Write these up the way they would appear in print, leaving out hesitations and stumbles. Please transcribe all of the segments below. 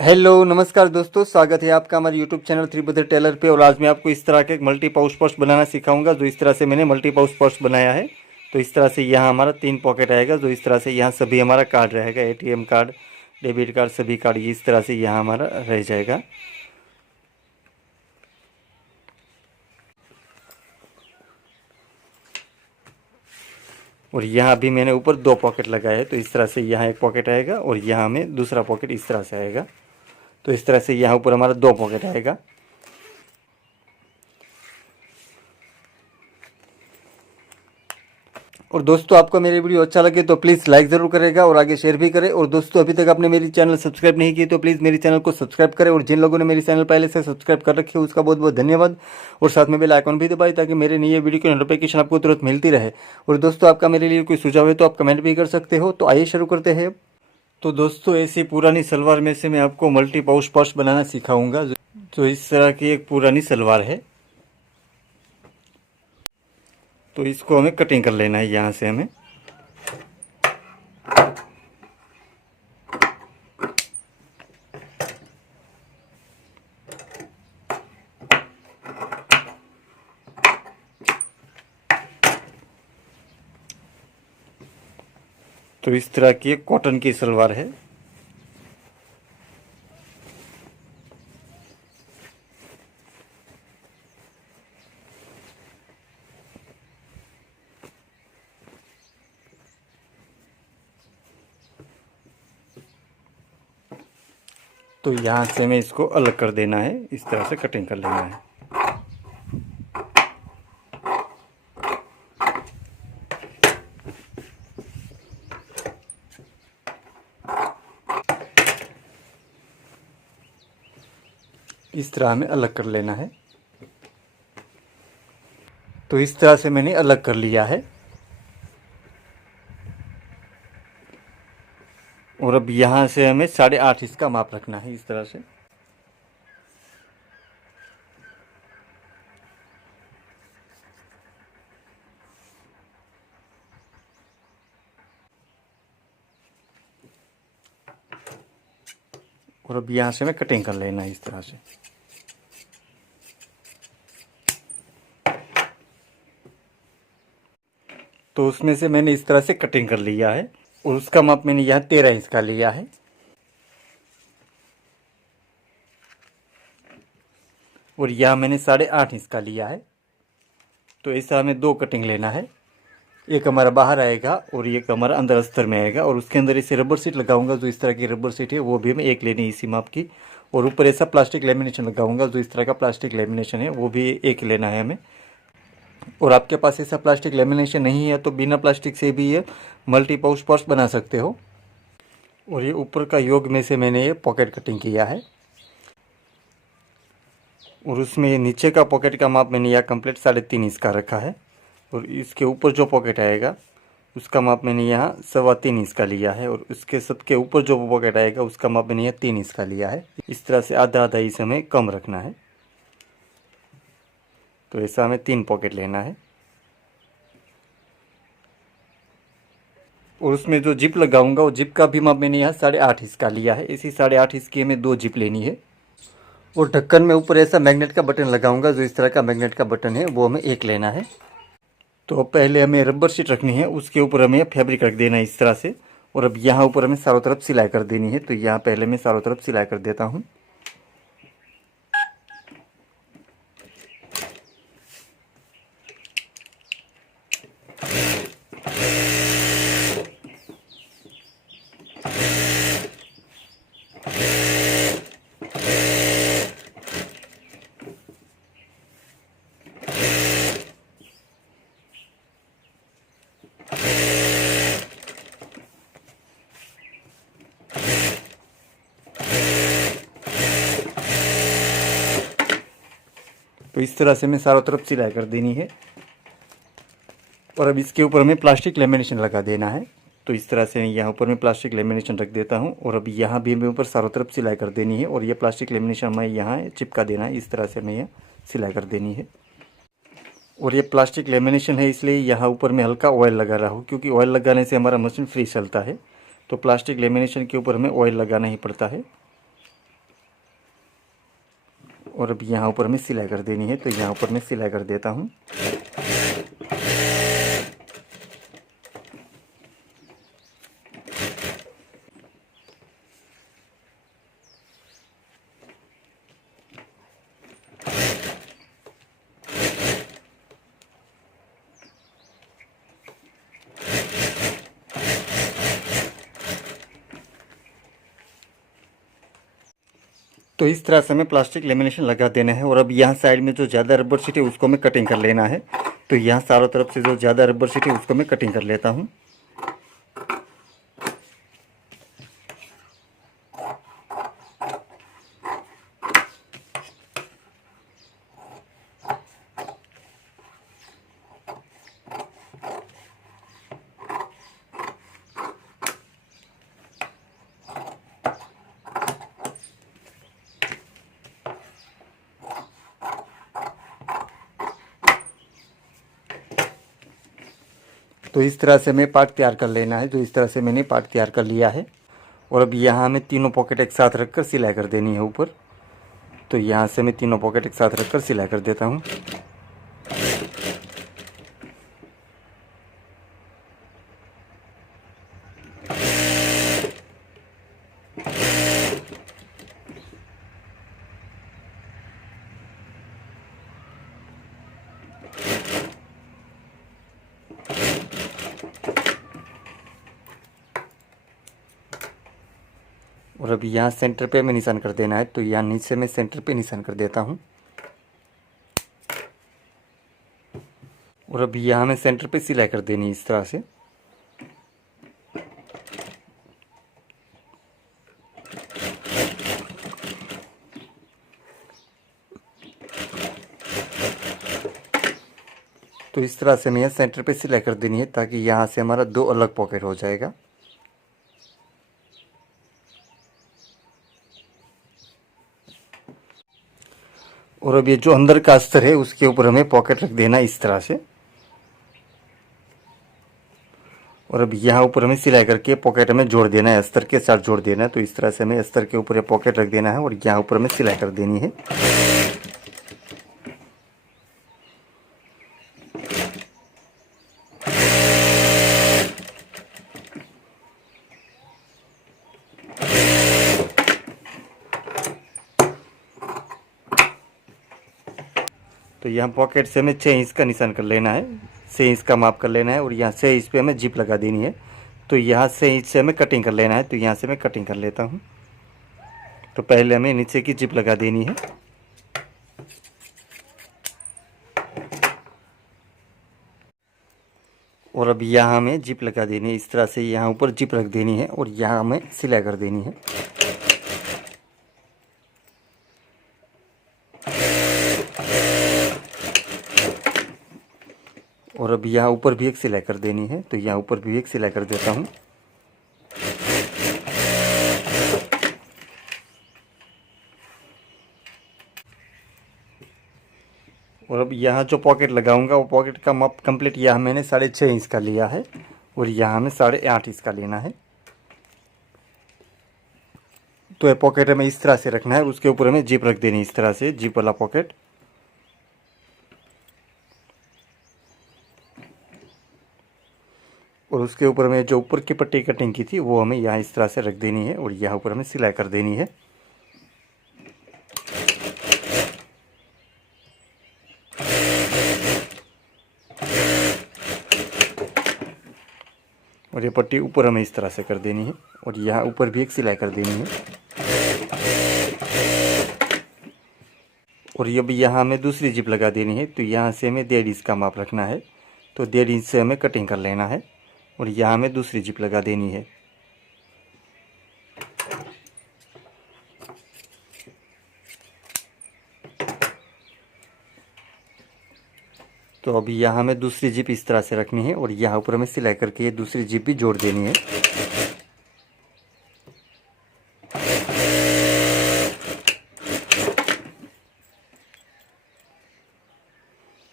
Hello नमस्कार दोस्तों, स्वागत है आपका हमारे यूट्यूब चैनल त्रिभद्र टेलर पे। और आज मैं आपको इस तरह का एक मल्टी पाउच पर्स बनाना सिखाऊंगा। जो इस तरह से मैंने मल्टी पाउच पर्स बनाया है, तो इस तरह से यहाँ हमारा 3 पॉकेट आएगा। जो इस तरह से यहाँ सभी हमारा कार्ड रहेगा, एटीएम कार्ड, डेबिट कार्ड, सभी कार्ड इस तरह से यहाँ हमारा रह जाएगा। और यहाँ भी मैंने ऊपर 2 पॉकेट लगाए हैं, तो इस तरह से यहाँ एक पॉकेट आएगा और यहाँ में दूसरा पॉकेट इस तरह से आएगा। तो इस तरह से यहाँ ऊपर हमारा 2 पॉकेट आएगा। और दोस्तों, आपको मेरी वीडियो अच्छा लगे तो प्लीज़ लाइक ज़रूर करेगा और आगे शेयर भी करें। और दोस्तों, अभी तक आपने मेरी चैनल सब्सक्राइब नहीं की तो प्लीज़ मेरी चैनल को सब्सक्राइब करें। और जिन लोगों ने मेरी चैनल पहले से सब्सक्राइब कर रखी है उसका बहुत बहुत धन्यवाद। और साथ में बेल आइकन भी दबाएं ताकि मेरे नए वीडियो की नोटिफिकेशन आपको तुरंत मिलती रहे। और दोस्तों, आपका मेरे लिए कोई सुझाव है तो आप कमेंट भी कर सकते हो। तो आइए शुरू करते हैं। तो दोस्तों, ऐसी पुरानी सलवार में से मैं आपको मल्टी पाउच पर्स बनाना सिखाऊंगा। जो इस तरह की एक पुरानी सलवार है, तो इसको हमें कटिंग कर लेना है। यहाँ से हमें तो इस तरह की एक कॉटन की सलवार है। तो यहाँ से हमें इसको अलग कर देना है, इस तरह से कटिंग कर लेना है। इस तरह हमें अलग कर लेना है। तो इस तरह से मैंने अलग कर लिया है। और अब यहाँ से हमें 8.5 इंच का माप रखना है, इस तरह से। और अब यहाँ से हमें कटिंग कर लेना है, इस तरह से। तो उसमें से मैंने इस तरह से कटिंग कर लिया है। और उसका माप मैंने यहाँ 13 इंच का लिया है। और यहाँ मैंने 8.5 इंच का लिया है। तो ऐसा हमें 2 कटिंग लेना है। एक हमारा बाहर आएगा और एक हमारा अंदर अस्तर में आएगा। और उसके अंदर इसे रबर सीट लगाऊंगा। जो इस तरह की रबर सीट है वो भी हमें एक लेनी है इसी माप की। और ऊपर ऐसा प्लास्टिक लेमिनेशन लगाऊंगा। जो इस तरह का प्लास्टिक लेमिनेशन है वो भी एक लेना है हमें। और आपके पास ऐसा प्लास्टिक लेमिनेशन नहीं है तो बिना प्लास्टिक से भी ये मल्टी पाउच पर्स बना सकते हो। और ये ऊपर का योग में से मैंने ये पॉकेट कटिंग किया है। और उसमें ये नीचे का पॉकेट का माप मैंने यहाँ कंप्लीट 3.5 इंच का रखा है। और इसके ऊपर जो पॉकेट आएगा उसका माप मैंने यहाँ 3.25 इंच का लिया है। और उसके सबके ऊपर जो पॉकेट आएगा उसका माप मैंने यहाँ 3 इंच का लिया है। इस तरह से आधा आधा इस हमें कम रखना है। तो ऐसा हमें 3 पॉकेट लेना है। और उसमें जो जिप लगाऊंगा वो जिप का भी माप मैंने यहाँ 8.5 इंच का लिया है। इसी 8.5 इंच की हमें 2 जिप लेनी है। और ढक्कन में ऊपर ऐसा मैग्नेट का बटन लगाऊंगा। जो इस तरह का मैग्नेट का बटन है वो हमें एक लेना है। तो पहले हमें रबर शीट रखनी है, उसके ऊपर हमें फैब्रिक रख देना है इस तरह से। और अब यहाँ ऊपर हमें चारों तरफ सिलाई कर देनी है। तो यहाँ पहले मैं चारों तरफ सिलाई कर देता हूँ। तो इस तरह से हमें चारों तरफ सिलाई कर देनी है। और अब इसके ऊपर हमें प्लास्टिक लेमिनेशन लगा देना है। तो इस तरह से यहाँ ऊपर मैं प्लास्टिक लेमिनेशन रख देता हूँ। और अब यहाँ भी हमें ऊपर चारों तरफ सिलाई कर देनी है। और ये प्लास्टिक लेमिनेशन हमें यहाँ चिपका देना है। इस तरह से हमें यह सिलाई कर देनी है। और ये प्लास्टिक लेमिनेशन है इसलिए यहाँ ऊपर मैं हल्का ऑयल लगा रहा हूँ, क्योंकि ऑयल लगाने से हमारा मशीन फ्री चलता है। तो प्लास्टिक लेमिनेशन के ऊपर हमें ऑयल लगाना ही पड़ता है। और अब यहाँ ऊपर में सिलाई कर देनी है, तो यहाँ ऊपर में सिलाई कर देता हूँ। तो इस तरह से हमें प्लास्टिक लेमिनेशन लगा देना है। और अब यहाँ साइड में जो ज़्यादा रबर शीट है उसको मैं कटिंग कर लेना है। तो यहाँ चारों तरफ से जो ज़्यादा रबर शीट है उसको मैं कटिंग कर लेता हूँ। तो इस तरह से हमें पार्ट तैयार कर लेना है। तो इस तरह से मैंने पार्ट तैयार कर लिया है। और अब यहाँ हमें तीनों पॉकेट एक साथ रखकर सिलाई कर देनी है ऊपर। तो यहाँ से मैं तीनों पॉकेट एक साथ रखकर सिलाई कर देता हूँ। और अभी यहाँ सेंटर पे मैं निशान कर देना है। तो यहाँ नीचे में सेंटर पे निशान कर देता हूँ। और अभी यहाँ में सेंटर पे सिलाई कर देनी है इस तरह से। तो इस तरह से हमें यहाँ सेंटर पे सिलाई कर देनी है ताकि यहाँ से हमारा दो अलग पॉकेट हो जाएगा। और अब ये जो अंदर का अस्तर है उसके ऊपर हमें पॉकेट रख देना इस तरह से। और अब यहाँ ऊपर हमें सिलाई करके पॉकेट हमें जोड़ देना है, अस्तर के साथ जोड़ देना है। तो इस तरह से हमें अस्तर के ऊपर ये पॉकेट रख देना है और यहाँ ऊपर हमें सिलाई कर देनी है। तो यहाँ पॉकेट से हमें 6 इंच का निशान कर लेना है, 6 इंच का माप कर लेना है। और यहाँ 6 इंच पे हमें जिप लगा देनी है। तो यहाँ 6 इंच से हमें कटिंग कर लेना है। तो यहाँ से मैं कटिंग कर लेता हूँ। तो पहले हमें नीचे की जिप लगा देनी है। और अब यहाँ हमें जिप लगा देनी है इस तरह से। यहाँ ऊपर जिप रख देनी है और यहाँ हमें सिलाई कर देनी है। और अब यहाँ ऊपर भी एक सिलाई कर देनी है। तो यहाँ ऊपर भी एक सिलाई कर देता हूँ। और अब यहाँ जो पॉकेट लगाऊंगा वो पॉकेट का माप कंप्लीट यहाँ मैंने 6.5 इंच का लिया है और यहाँ हमें 8.5 इंच का लेना है। तो ये पॉकेट हमें इस तरह से रखना है। उसके ऊपर हमें जिप रख देनी है इस तरह से, जिप वाला पॉकेट। और उसके ऊपर में जो ऊपर की पट्टी कटिंग की थी वो हमें यहाँ इस तरह से रख देनी है और यहाँ ऊपर हमें सिलाई कर देनी है। और ये पट्टी ऊपर हमें इस तरह से कर देनी है और यहाँ ऊपर भी एक सिलाई कर देनी है। और ये भी यहाँ हमें दूसरी जिप लगा देनी है। तो यहाँ से हमें 1.5 इंच का माप रखना है। तो 1.5 इंच से हमें कटिंग कर लेना है और यहाँ हमें दूसरी जिप लगा देनी है। तो अभी यहाँ हमें दूसरी जिप इस तरह से रखनी है और यहाँ ऊपर हमें सिलाई करके ये दूसरी जिप भी जोड़ देनी है।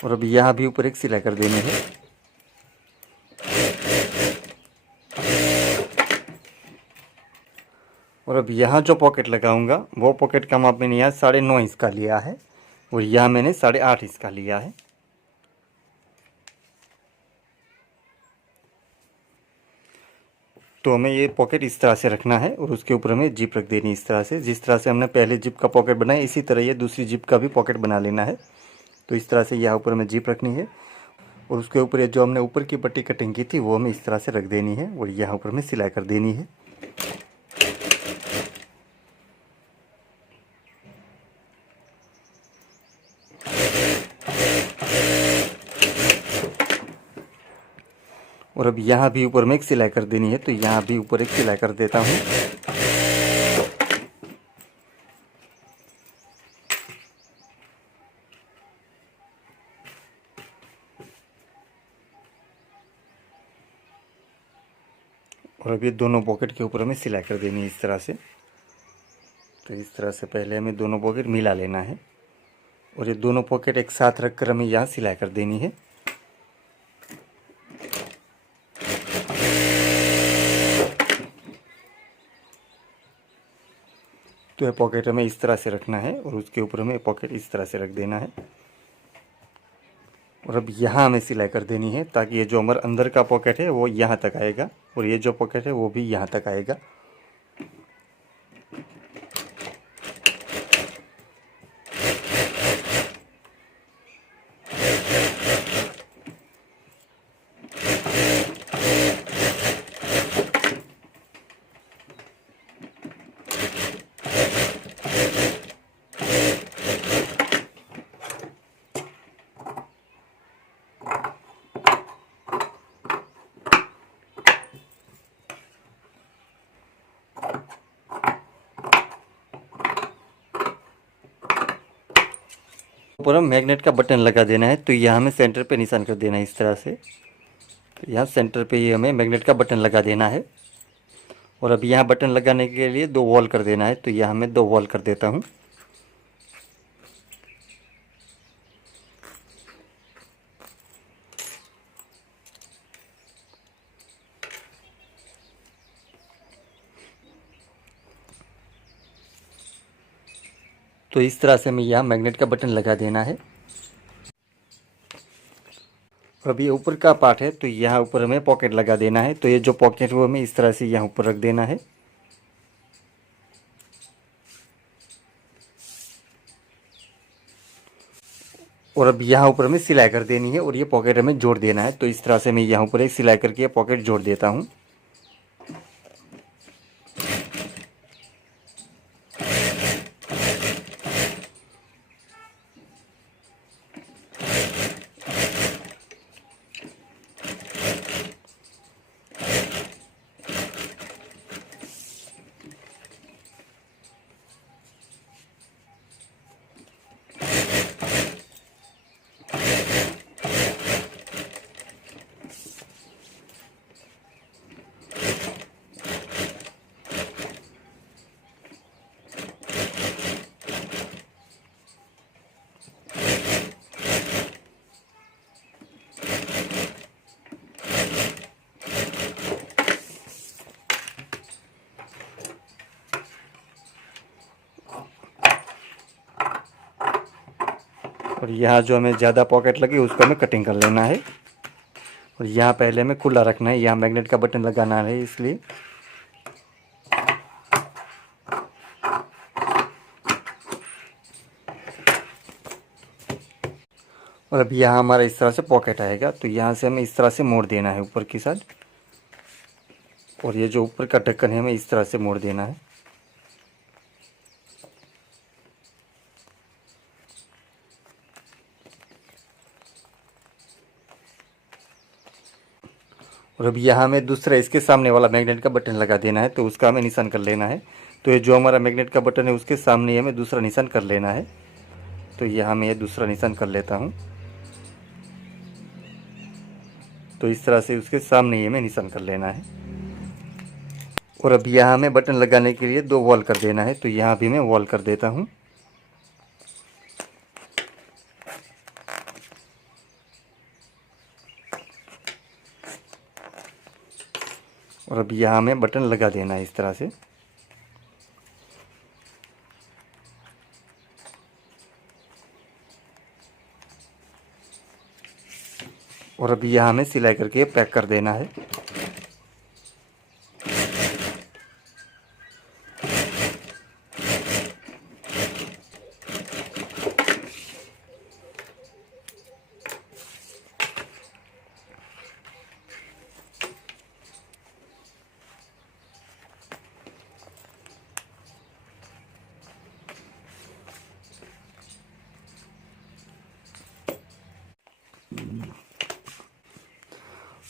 और अभी यहाँ भी ऊपर एक सिलाई कर देनी है। और अब यहाँ जो पॉकेट लगाऊंगा वो पॉकेट का माप मैंने यहाँ 9.5 इंच का लिया है और यहाँ मैंने 8.5 इंच का लिया है। तो हमें ये पॉकेट इस तरह से रखना है और उसके ऊपर हमें जिप रख देनी इस तरह से। जिस तरह से हमने पहले जिप का पॉकेट बनाया इसी तरह ये दूसरी जिप का भी पॉकेट बना लेना है। तो इस तरह से यहाँ ऊपर हमें जिप रखनी है और उसके ऊपर ये जो हमने ऊपर की पट्टी कटिंग की थी वो हमें इस तरह से रख देनी है और यहाँ ऊपर हमें सिलाई कर देनी है। और अब यहाँ भी ऊपर में एक सिलाई कर देनी है, तो यहाँ भी ऊपर एक सिलाई कर देता हूँ। और अब ये दोनों पॉकेट के ऊपर हमें सिलाई कर देनी है इस तरह से। तो इस तरह से पहले हमें दोनों पॉकेट मिला लेना है और ये दोनों पॉकेट एक साथ रखकर हमें यहाँ सिलाई कर देनी है। तो ये पॉकेट हमें इस तरह से रखना है और उसके ऊपर हमें पॉकेट इस तरह से रख देना है और अब यहाँ हमें सिलाई कर देनी है ताकि ये जो हमारा अंदर का पॉकेट है वो यहाँ तक आएगा और ये जो पॉकेट है वो भी यहाँ तक आएगा। ऊपर हम मैग्नेट का बटन लगा देना है, तो यहाँ हमें सेंटर पे निशान कर देना है इस तरह से। तो यहाँ सेंटर पे ये हमें मैग्नेट का बटन लगा देना है और अब यहाँ बटन लगाने के लिए 2 वॉल कर देना है, तो यहाँ मैं 2 वॉल कर देता हूँ। तो इस तरह से हमें यहाँ मैग्नेट का बटन लगा देना है। अब ये ऊपर का पार्ट है तो यहाँ ऊपर हमें पॉकेट लगा देना है, तो ये जो पॉकेट है वो हमें इस तरह से यहाँ ऊपर रख देना है। और अब यहाँ ऊपर हमें सिलाई कर देनी है और ये पॉकेट हमें जोड़ देना है, तो इस तरह से मैं यहाँ ऊपर एक सिलाई करके पॉकेट जोड़ देता हूँ। और यहाँ जो हमें ज़्यादा पॉकेट लगी उसको हमें कटिंग कर लेना है और यहाँ पहले हमें खुला रखना है, यहाँ मैग्नेट का बटन लगाना है इसलिए। और अब यहाँ हमारा इस तरह से पॉकेट आएगा, तो यहाँ से हमें इस तरह से मोड़ देना है ऊपर की साइड और ये जो ऊपर का ढक्कन है हमें इस तरह से मोड़ देना है। और अब यहाँ हमें दूसरा इसके सामने वाला मैग्नेट का बटन लगा देना है, तो उसका हमें निशान कर लेना है। तो ये जो हमारा मैग्नेट का बटन है उसके सामने हमें दूसरा निशान कर लेना है, तो यहाँ मैं ये दूसरा निशान कर लेता हूँ। तो इस तरह से उसके सामने ही हमें निशान कर लेना है और अब यहाँ हमें बटन लगाने के लिए 2 वॉल कर देना है, तो यहाँ भी मैं वॉल कर देता हूँ। और अब यहाँ हमें बटन लगा देना है इस तरह से। और अभी यहाँ हमें सिलाई करके पैक कर देना है।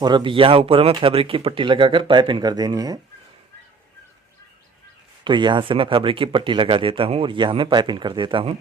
और अब यहाँ ऊपर हमें फैब्रिक की पट्टी लगाकर पाइपिंग कर देनी है। तो यहाँ से मैं फैब्रिक की पट्टी लगा देता हूँ और यहाँ मैं पाइपिंग कर देता हूँ।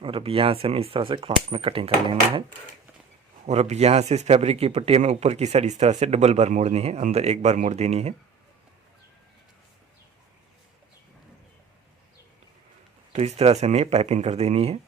और अब यहाँ से हमें इस तरह से क्रॉस में कटिंग कर लेना है। और अब यहाँ से इस फैब्रिक की पट्टी हमें ऊपर की साइड इस तरह से डबल बार मोड़नी है, अंदर एक बार मोड़ देनी है। तो इस तरह से हमें पाइपिंग कर देनी है।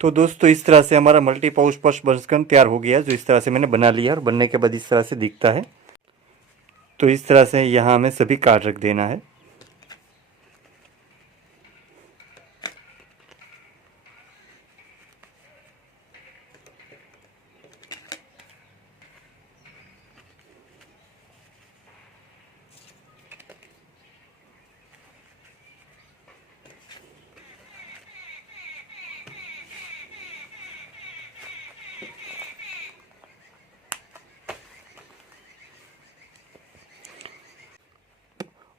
तो दोस्तों इस तरह से हमारा मल्टी पाउच पर्स बनकर तैयार हो गया, जो इस तरह से मैंने बना लिया और बनने के बाद इस तरह से दिखता है। तो इस तरह से यहाँ हमें सभी कार्ड रख देना है।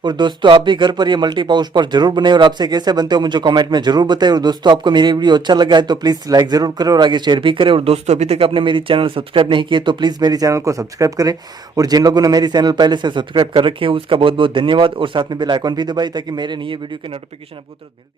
और दोस्तों आप भी घर पर ये मल्टी पाउच पर्स जरूर बनाए और आपसे कैसे बनते हो मुझे कमेंट में जरूर बताएं। और दोस्तों आपको मेरी वीडियो अच्छा लगा है तो प्लीज़ लाइक जरूर करें और आगे शेयर भी करें। और दोस्तों अभी तक आपने मेरी चैनल सब्सक्राइब नहीं किए तो प्लीज़ मेरी चैनल को सब्सक्राइब करें। और जिन लोगों ने मेरी चैनल पहले से सब्सक्राइब कर रखे है उसका बहुत बहुत धन्यवाद। और साथ में बेल आइकॉन भी दबाई ताकि मेरे नए वीडियो के नोटिफिकेशन आपको तुरंत मिल